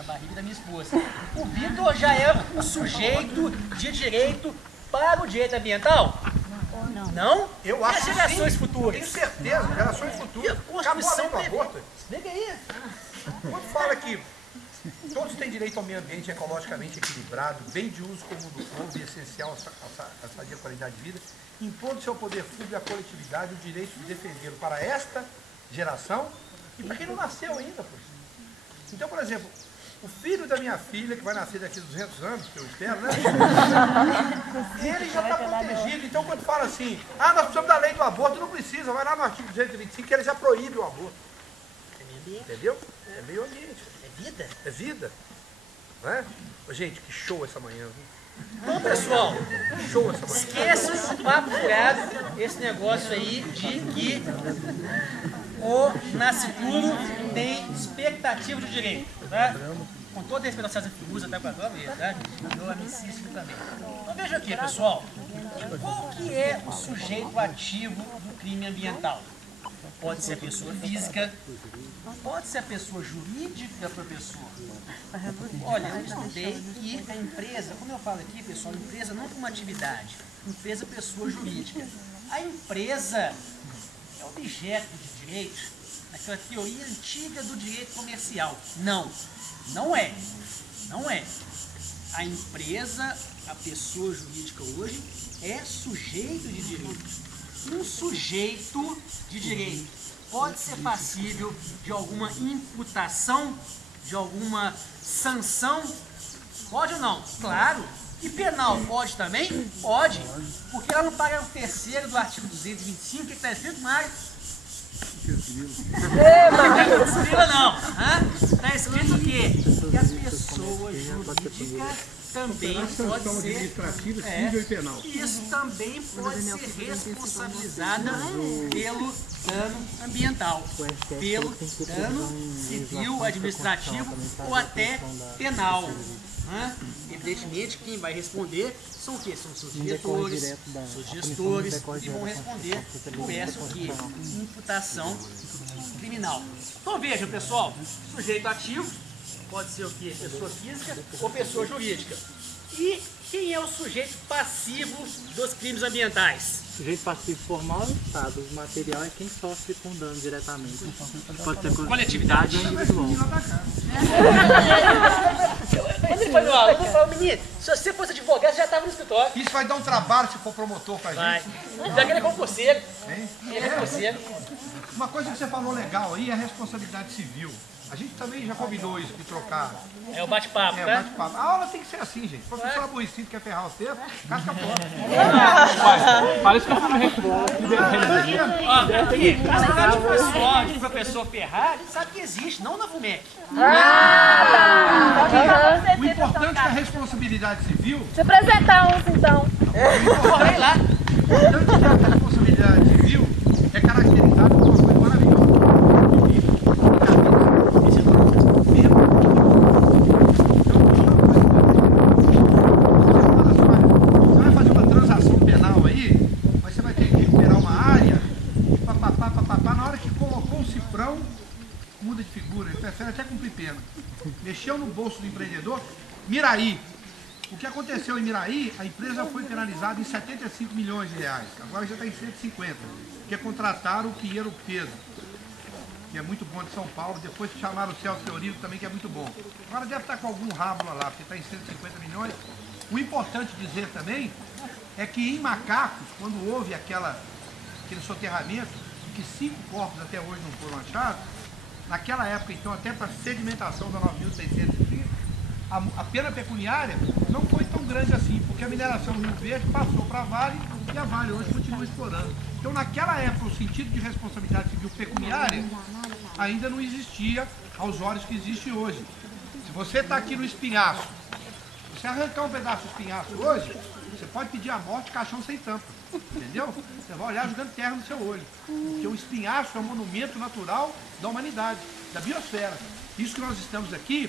a barriga da minha esposa. O Vitor já é o sujeito de direito para o direito ambiental? Não? Eu acho e as gerações futuras? Tenho certeza, gerações futuras. Acabou a lei do aborto. Explica aí. Quando fala que todos têm direito ao meio ambiente ecologicamente equilibrado, bem de uso comum do povo e essencial à sadia qualidade de vida, impondo seu poder público à coletividade o direito de defendê-lo para esta geração e para quem não nasceu ainda, pois. Então, por exemplo, o filho da minha filha, que vai nascer daqui a 200 anos, que eu espero, né? Ele já está protegido. Então, quando fala assim, nós precisamos da lei do aborto, não precisa, vai lá no artigo 225 que ele já proíbe o aborto. É meio ambiente. Entendeu? É meio ambiente. É vida. É vida. Não é? Gente, que show essa manhã, viu? Bom, pessoal, Show essa manhã. esqueça esse papo furado, esse negócio aí de que o nascituro tem expectativa de direito, tá? Com todo respeito ao César Figuza, até para a verdade, eu amicíssimo também. Então veja aqui, pessoal, qual que é o sujeito ativo do crime ambiental? Pode ser a pessoa física, pode ser a pessoa jurídica, professor. Olha, eu estudei que a empresa, como eu falo aqui, pessoal, empresa não como atividade, empresa pessoa jurídica. A empresa é objeto de direito, naquela teoria antiga do direito comercial. Não, não é. Não é. A empresa, a pessoa jurídica hoje, é sujeito de direito. Um sujeito de direito pode ser passível de alguma imputação, de alguma sanção? Pode ou não? Claro. E penal pode também? Pode. Porque lá no parágrafo 3º do artigo 225, o que está escrito, Mário? Não. Está escrito o quê? Que a pessoa jurídica também pode ser administrativa, civil e penal. Isso também pode ser responsabilizada pelo dano ambiental, pelo dano civil, administrativo ou até penal. Evidentemente, quem vai responder são o quê? São seus diretores, seus gestores, que vão responder por essa o quê? Imputação criminal. Então vejam, pessoal, sujeito ativo pode ser o quê? Pessoa física ou pessoa jurídica. E quem é o sujeito passivo dos crimes ambientais? O sujeito passivo formal é o Estado, o material é quem sofre com dano diretamente. Pode ser coletividade ou individual. Quando ele foi no aluno, ele falou, menino, se você fosse advogado, você já estava no escritório. Isso vai dar um trabalho se for promotor pra Vai. gente. Já que ele é concurseiro. Hein? Ele é concurseiro. Uma coisa que você falou legal aí é a responsabilidade civil. A gente também já combinou isso, de trocar. É o bate-papo, É, tá? bate-papo. A aula tem que ser assim, gente. O professor aborrecido quer ferrar você, casca fora. Parece que eu fui Ó, aqui, de professor Ferrari, sabe que existe, não na FUMEC. O importante é a responsabilidade civil. Deixa eu apresentar uns então. Corre lá. O importante é a responsabilidade civil é caracterizada por uma coisa maravilhosa. Você vai fazer uma transação penal aí, mas você vai ter que recuperar uma área, papapá, na hora que colocou o cifrão, muda de figura, ele prefere até cumprir pena. Mexeu no bolso do empreendedor, Miraí. O que aconteceu em Miraí, a empresa foi penalizada em 75 milhões de reais. Agora já está em 150, porque contrataram o Pinheiro Peso, que é muito bom de São Paulo. Depois chamaram o Celso Teorido também, que é muito bom. Agora deve estar com algum rábulo lá, porque está em 150 milhões. O importante dizer também é que em Macacos, quando houve aquele soterramento, que 5 corpos até hoje não foram achados, naquela época, então, até para sedimentação da 9.630, a pena pecuniária não foi tão grande assim, porque a mineração do Rio Verde passou para a Vale e a Vale hoje continua explorando. Então, naquela época, o sentido de responsabilidade civil pecuniária ainda não existia aos olhos que existe hoje. Se você está aqui no espinhaço, se você arrancar um pedaço do espinhaço hoje, você pode pedir a morte caixão sem tampa, entendeu? Você vai olhar jogando terra no seu olho, porque o espinhaço é um monumento natural da humanidade, da biosfera. Isso que nós estamos aqui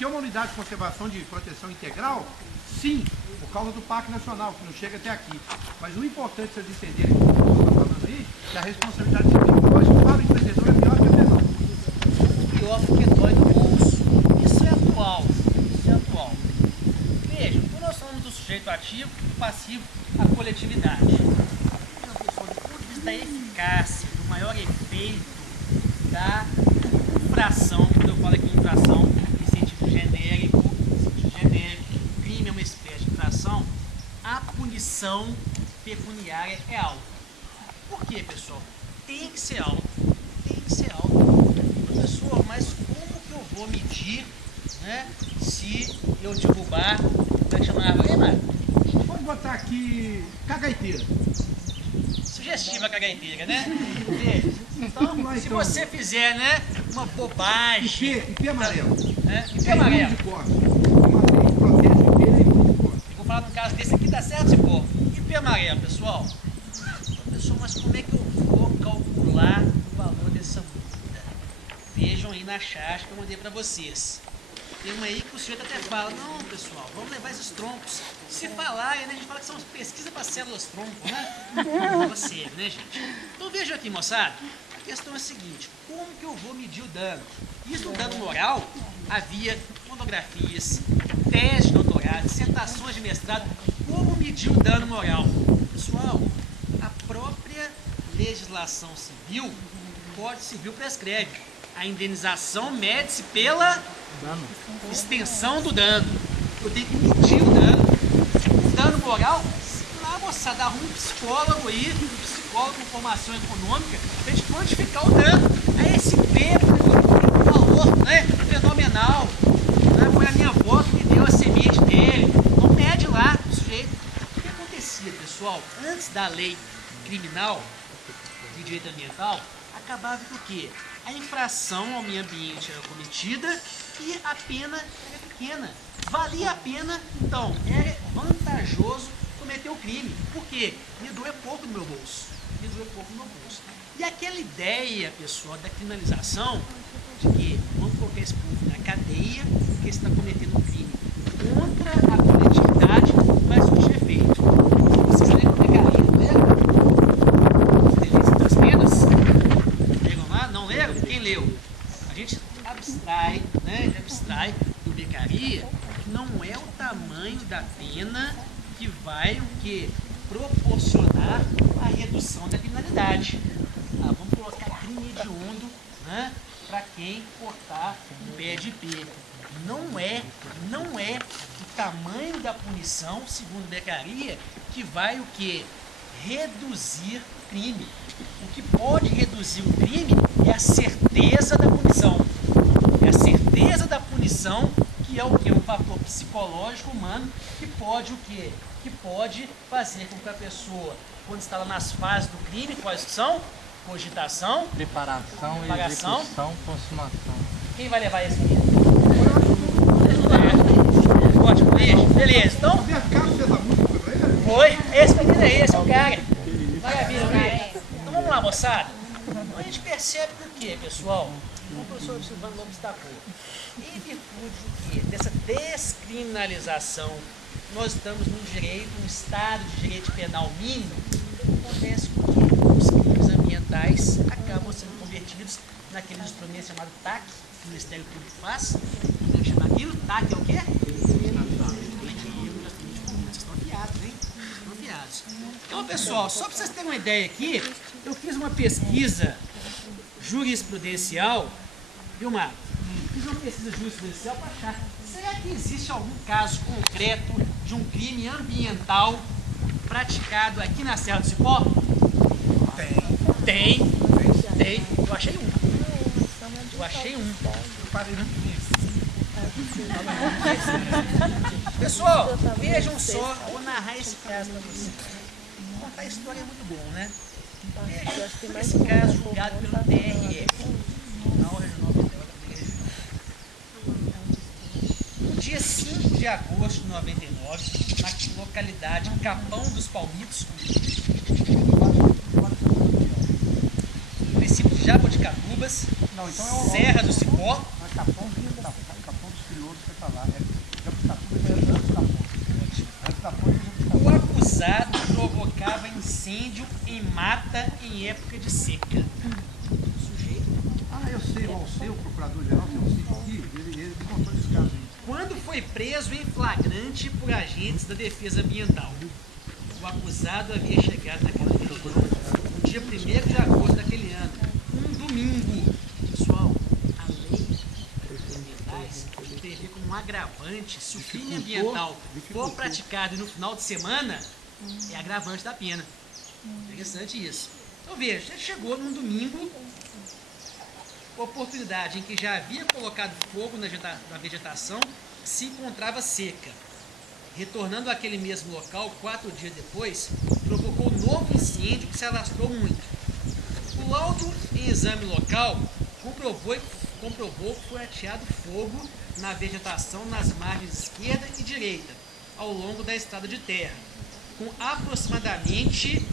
é uma unidade de conservação de proteção integral, sim, por causa do Parque Nacional, que não chega até aqui. Mas o importante vocês entenderem o que eu estou falando aí, é a responsabilidade civil. Hoje, para o empreendedor, é pior que a penal. Pior porque dói no bolso. Isso é atual. ativo e passivo à coletividade. Então, pessoal, do ponto de vista da eficácia, do maior efeito da infração, quando eu falo aqui em infração, em sentido genérico, crime é uma espécie de infração, a punição pecuniária é alta. Por quê, pessoal? Tem que ser alto. Professor, mas como que eu vou medir, né, se eu derrubar, como é que chama a árvore aí, Mário? Vamos botar aqui cagaiteira. Sugestiva a cagaiteira, né? Então, se você fizer, né, uma bobagem... IP amarelo. Né? IP amarelo. De corte. Uma lei que protege o IP e de corte. Eu vou falar num caso desse aqui, dá certo, se for. IP amarelo, pessoal. Pessoal, mas como é que eu vou calcular o valor dessa multa? Vejam aí na charge que eu mandei para vocês. Tem uma aí que o sujeito até fala, não, pessoal, vamos levar esses troncos. Se falarem, né, a gente fala que são pesquisas para células tronco, né? Fala sério, né, gente? Então vejam aqui, moçada. A questão é a seguinte, como que eu vou medir o dano? Isso no dano moral, havia monografias, testes de doutorado, dissertações de mestrado. Como medir o dano moral? Pessoal, a própria legislação civil, o Código Civil prescreve. A indenização mede-se pela extensão do dano. Eu tenho que medir o dano. O dano moral, lá, moçada, arruma um psicólogo aí, um psicólogo com formação econômica, pra gente quantificar o dano. Aí esse P tem um valor, né, fenomenal. Né, foi a minha avó que me deu a semente dele. Não mede lá o sujeito. O que acontecia, pessoal? Antes da lei criminal de direito ambiental, acabava com o quê? A infração ao meio ambiente era cometida e a pena era pequena. Valia a pena, então, era vantajoso cometer o crime. Por quê? Me doeu pouco no meu bolso. E aquela ideia, pessoal, da criminalização, de que vamos colocar esse povo na cadeia, porque está cometendo um crime contra a coletividade, vai surgir efeito. Vocês lembram da galinha, não leram? Delícia das penas? Leram lá? Não leram? Quem leu? A gente abstrai, né? Abstrai do Beccaria que não é o tamanho da pena que vai o quê? Proporcionar a redução da criminalidade. Vamos colocar crime hediondo, né, para quem cortar um pé de IP. Não é o tamanho da punição, segundo Beccaria, que vai o quê? Reduzir o crime. O que pode reduzir o crime é a certeza da punição. É a certeza da punição que é o quê? Um fator psicológico humano que pode o quê? Que pode fazer com que a pessoa, quando está lá nas fases do crime, quais são? Cogitação, preparação, execução, consumação. Quem vai levar esse aqui? Ótimo, beleza, então? Foi, esse menino aí, esse é o cara. Maravilha, né? Então vamos lá, moçada. Então a gente percebe que o quê, pessoal? Como o professor Silvano Lobo destacou, em virtude do quê? Dessa descriminalização, nós estamos num direito, um estado de direito penal mínimo, acontece que os crimes ambientais acabam sendo convertidos naquele instrumento chamado TAC, que o Ministério Público faz. Como é que chama aquilo? TAC é o quê? Vocês estão afiados, hein? Estão afiados. Então, pessoal, só para vocês terem uma ideia aqui, eu fiz uma pesquisa jurisprudencial, viu, Marco? Fiz uma pesquisa jurisprudencial para achar, será que existe algum caso concreto de um crime ambiental praticado aqui na Serra do Cipó? Tem. Eu achei um. Pessoal, vejam só, vou narrar esse caso para vocês. Contar a história é muito bom, né? Vejam esse caso julgado pelo TRF. Tribunal Regional Federal da Região. No dia 5 de agosto de 99, na localidade Capão dos Palmitos, município de Jaboticatubas, Serra do Cipó. Capão dos Crioulos foi pra lá. Jaboticatubas é antes da ponte. O acusado provocava incêndio em mata em época de seca. O sujeito. Eu sei, o procurador-geral, tem um sítio aqui, ele contou esse caso aí. Quando foi foi preso em flagrante por agentes da defesa ambiental. O acusado havia chegado naquela região no dia 1º de agosto daquele ano, um domingo. Pessoal, a lei de ambientais prevê como um agravante, se o crime ambiental for praticado no final de semana, é agravante da pena. Interessante isso. Então veja, ele chegou num domingo, oportunidade em que já havia colocado fogo na vegetação, se encontrava seca. Retornando àquele mesmo local, 4 dias depois, provocou novo incêndio que se alastrou muito. O laudo em exame local comprovou que foi ateado fogo na vegetação nas margens esquerda e direita, ao longo da estrada de terra, com aproximadamente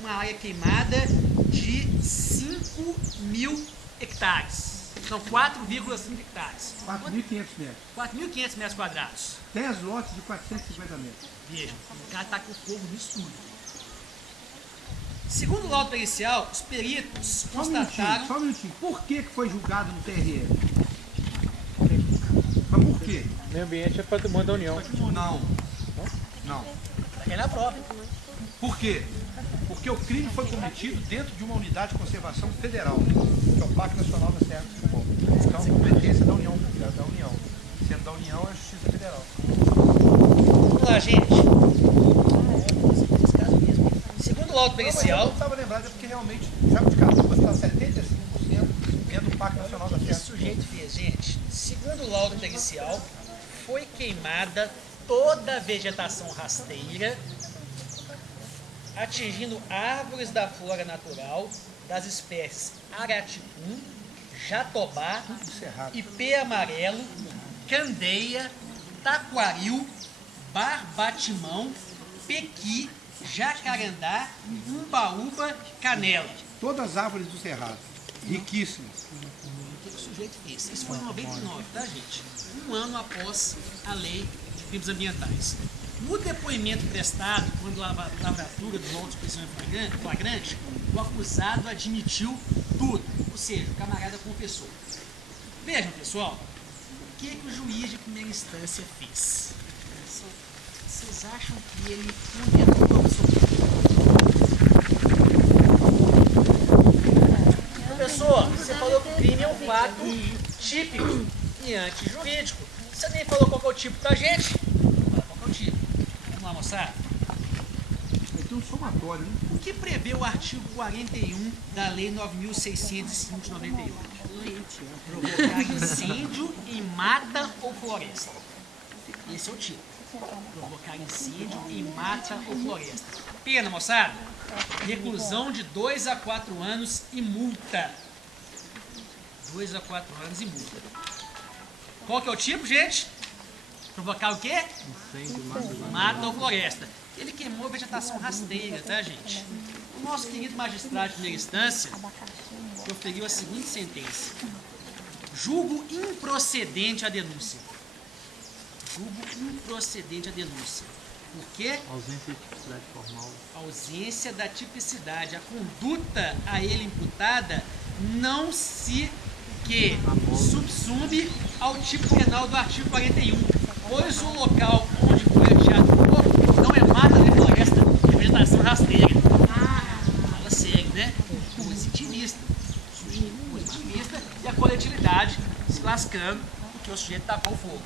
uma área queimada de 5.000 hectares. São 4,5 hectares. 4.500 metros. 4.500 metros quadrados. 10 lotes de 450 metros. Vejam, o cara está com fogo nisso tudo. Segundo o laudo pericial, os peritos constataram... Só um minutinho. Por que foi julgado no TRE? Mas por quê? Meio ambiente é patrimônio da União. Não. Aquela é a prova. Por quê? Porque o crime foi cometido dentro de uma unidade de conservação federal, que é o Parque Nacional da Serra do Cipó. Então, é competência da União. Sendo da União, é a Justiça Federal. Vamos lá, gente. Segundo o laudo pericial... Eu estava lembrado, é porque realmente Jabuticatuba está 75% dentro do Parque Nacional da O que Serra. esse sujeito fez, gente? Segundo o laudo pericial, foi queimada toda a vegetação rasteira, atingindo árvores da flora natural das espécies araticum, jatobá, ipê amarelo, candeia, taquaril, barbatimão, pequi, jacarandá, umbaúba, canela. Todas as árvores do Cerrado, riquíssimas. O que o sujeito fez? Isso foi em 99, tá, gente? Um ano após a lei de crimes ambientais. No depoimento prestado, quando a lavratura do auto de prisão em flagrante, o acusado admitiu tudo, ou seja, o camarada confessou. Vejam, pessoal, o que o juiz de primeira instância fez? Vocês acham que ele condenou o Professor, você falou que o crime é um fato típico e antijurídico. Você nem falou qual que é o tipo pra gente? Fala qual que é o tipo. Vamos lá, moçada. Tem um somatório, né? O que prevê o artigo 41 da Lei 9.605 de 98? Provocar incêndio em mata ou floresta. Esse é o tipo. Provocar incêndio em mata ou floresta. Pena, moçada. Reclusão de 2 a 4 anos e multa. 2 a 4 anos e multa. Qual que é o tipo, gente? Provocar o quê? Incêndio, mata ou floresta. Ele queimou a vegetação rasteira, tá, gente? O nosso querido magistrado de primeira instância proferiu a seguinte sentença: julgo improcedente a denúncia. Julgo improcedente a denúncia. Por quê? Ausência de tipicidade formal. Ausência da tipicidade. A conduta a ele imputada não se subsume ao tipo penal do artigo 41, pois o local onde foi ateado o corpo não é mata nem floresta, é vegetação rasteira. Fala sério, né? Positivista. Sujeito positivista e a coletividade se lascando porque o sujeito tacou fogo.